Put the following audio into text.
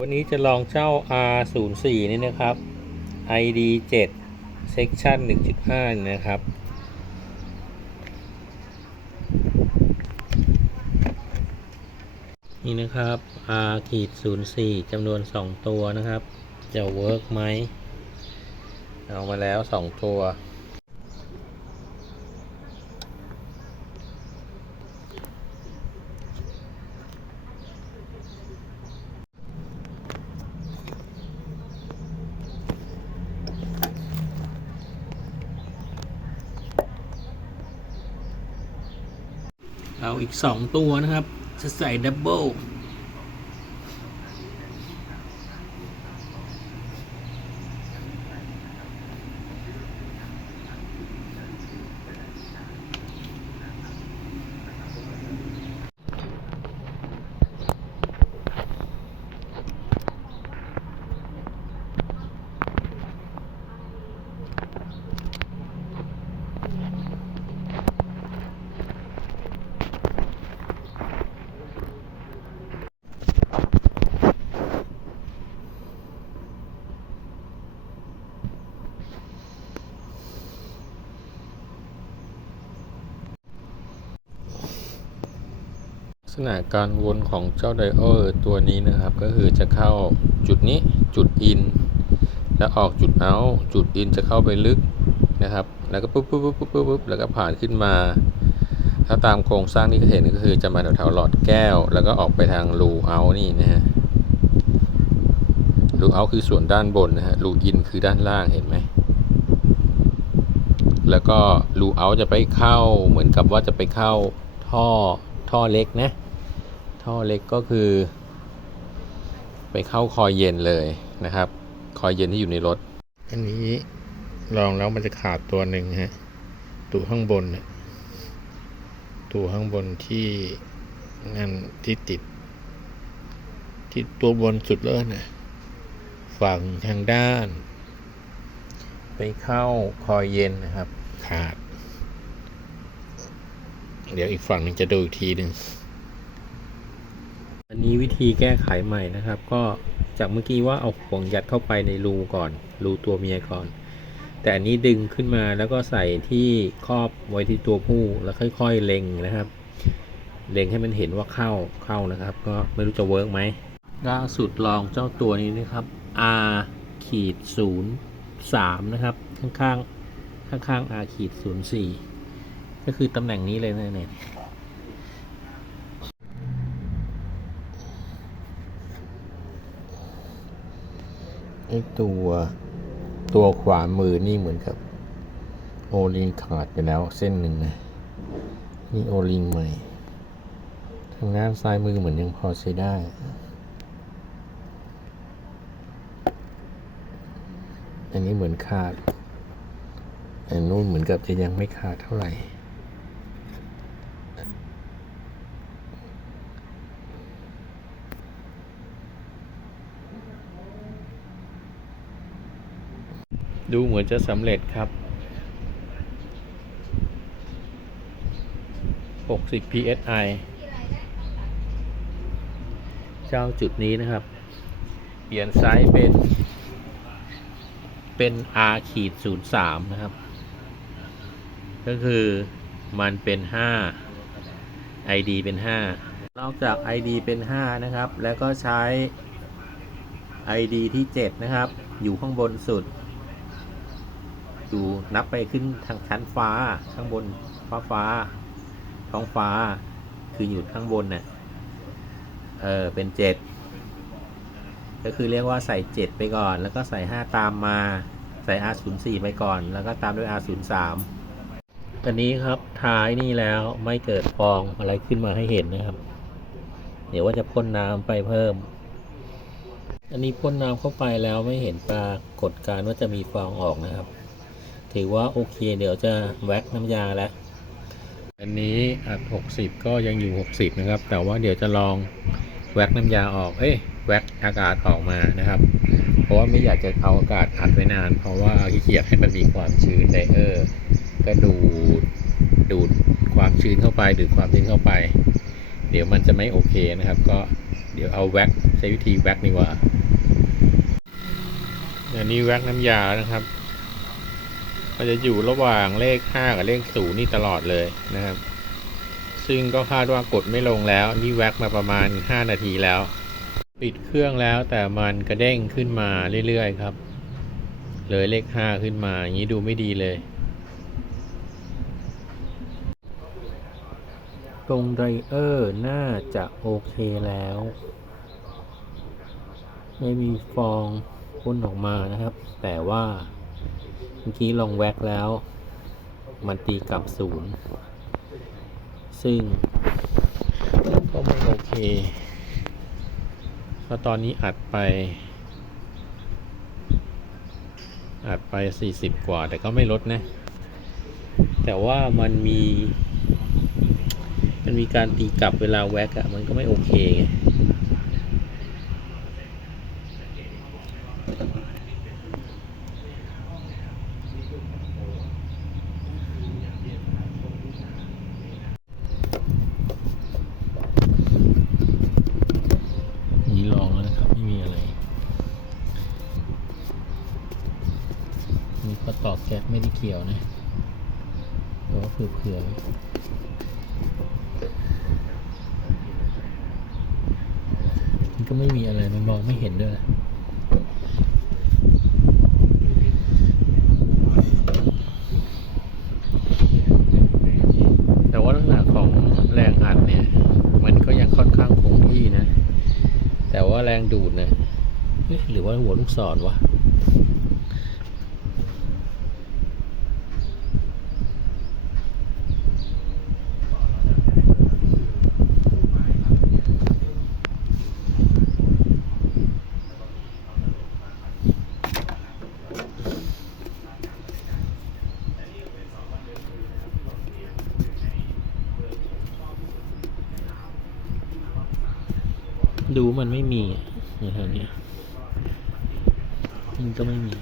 วันนี้จะลองเจ้า R04 นี่นะครับ ID 7 Section 1.5นนะครับ นี่นะครับ R ขีด04จำนวน 2 ตัวนะครับ จะเวิร์กไหม เอามาแล้ว 2 ตัว อาอีก 2 ตัวนะครับจะใส่ดับเบิล ษณะการวนของเจ้าไดโอตัวนี้นะครับ ก็คือจะเข้าจุดนี้จุดอิน แล้วออกจุดเอาจุดอินจะเข้าไปลึกนะครับ แล้วก็ปุ๊บปุ๊บปุ๊บปุ๊บปุ๊บแล้วก็ผ่านขึ้นมา ถ้าตามโครงสร้างที่เห็นก็คือจะมาแถวๆหลอดแก้ว แล้วก็ออกไปทางรูเอานี่นะฮะรูเอาคือส่วนด้านบนนะฮะรูอินคือด้านล่างเห็นไหมแล้วก็รูเอาจะไปเข้าเหมือนกับว่าจะไปเข้าท่อท่อเล็กนะ ท่อเล็กก็คือ ไปเข้าคอยเย็นเลยนะครับ คอยเย็นที่อยู่ในรถ อันนี้ลองแล้วมันจะขาดตัวหนึ่งฮะตัวข้างบนเนี่ยตัวข้างบนที่นั่นที่ติด ที่ตัวบนสุดเลยนะฝั่งทางด้าน ไปเข้าคอยเย็นนะครับ ขาด เดี๋ยวอีกฝั่งหนึ่งจะดูอีกทีหนึ่ง อันนี้วิธีแก้ไขใหม่นะครับ ก็จากเมื่อกี้ว่าเอาห่วงยัดเข้าไปในรูก่อน รูตัวเมียก่อน แต่อันนี้ดึงขึ้นมาแล้วก็ใส่ที่ครอบไว้ที่ตัวผู้แล้วค่อยๆเล็งนะครับ เล็งให้มันเห็นว่าเข้าเข้านะครับ ก็ไม่รู้จะเวิร์กไหมล่าสุดลองเจ้าตัวนี้นะครับ R ขีดศูนย์สามนะครับ ข้างๆข้างๆ R ขีดศูนย์สี่ก็คือตำแหน่งนี้เลยนะเนี่ย ไอตัวตัวขวามือนี่เหมือนกับ โอลิงขาดไปแล้วเส้นหนึ่งนะนี่โอลิงใหม่ ทางด้านซ้ายมือเหมือนยังพอใช้ได้อันนี้เหมือนขาดอันนู้นเหมือนกับจะยังไม่ขาดเท่าไหร่ ดูเหมือนจะสำเร็จครับ 60 psi เจ้าจุดนี้นะครับ เปลี่ยนไซส์เป็น เป็น R ขีด03 นะครับ ก็คือมันเป็น 5 ID เป็น 5 นอกจาก ID เป็น 5 นะครับ แล้วก็ใช้ ID ที่ 7 นะครับ อยู่ข้างบนสุด อยู่นับไปขึ้นทางชั้นฟ้าข้างบนฟ้าฟ้า ท้องฟ้า คืออยู่ข้างบนเนี่ยเออเป็นเจ็ดก็คือเรียกว่าใส่เจ็ดไปก่อน แล้วก็ใส่ห้าตามมาใส่ R 0 4ไปก่อน แล้วก็ตามด้วย R 0 3อันนี้ครับท้ายนี่แล้วไม่เกิดฟองอะไรขึ้นมาให้เห็นนะครับ เดี๋ยวว่าจะพ่นน้ำไปเพิ่ม อันนี้พ่นน้ำเข้าไปแล้วไม่เห็นปรากฏการว่าจะมีฟองออกนะครับ ถือว่าโอเค เดี๋ยวจะแว็กน้ำยาแล้ว อันนี้อัด 60 ก็ยังอยู่ 60 นะครับ แต่ว่าเดี๋ยวจะลองแว็กน้ำยาออก เอ้ยแว็กอากาศออกมานะครับ เพราะว่าไม่อยากจะเอาอากาศอัดไว้นาน เพราะว่าขี้เกียจให้มันมีความชื้นไดเออร์ก็ดูดดูดความชื้นเข้าไปดูดความชื้นเข้าไป เดี๋ยวมันจะไม่โอเคนะครับ ก็เดี๋ยวเอาแว็กใช้วิธีแว็กดีกว่าอันนี้แว็กน้ำยานะครับันจะอยู่ระหว่างเลข 5 กับเลข0นี่ตลอดเลยนะครับ ซึ่งก็คาดว่ากดไม่ลงแล้วนี่แว็กมาประมาณ 5 นาทีแล้ว ปิดเครื่องแล้วแต่มันกระเด้งขึ้นมาเรื่อยๆครับ เลยเลข 5 ขึ้นมาอย่างนี้ดูไม่ดีเลย ตรงไดเออร์น่าจะโอเคแล้ว ไม่มีฟองพ่นออกมานะครับ แต่ว่า เมื่อกี้ลองแว็กแล้ว มันตีกลับศูนย์ซึ่งก็ไม่โอเคเพราะตอนนี้อัดไป อัดไป 40 กว่า แต่ก็ไม่ลดนะ แต่ว่ามันมี มันมีการตีกลับเวลาแว็กอะมันก็ไม่โอเคไง แก๊สไม่ได้เกี่ยวนะแต่ว่าเผื่อๆไว้มันก็ไม่มีอะไรมันมองไม่เห็นด้วยแต่ว่าลักษณะของแรงอัดเนี่ย มันก็ยังค่อนข้างคงที่นะ แต่ว่าแรงดูดเนี่ยเอ๊ะหรือว่าหัวลูกศรวะ ดูมันไม่มีอะในแถวเนี้ยมันก็ไม่มี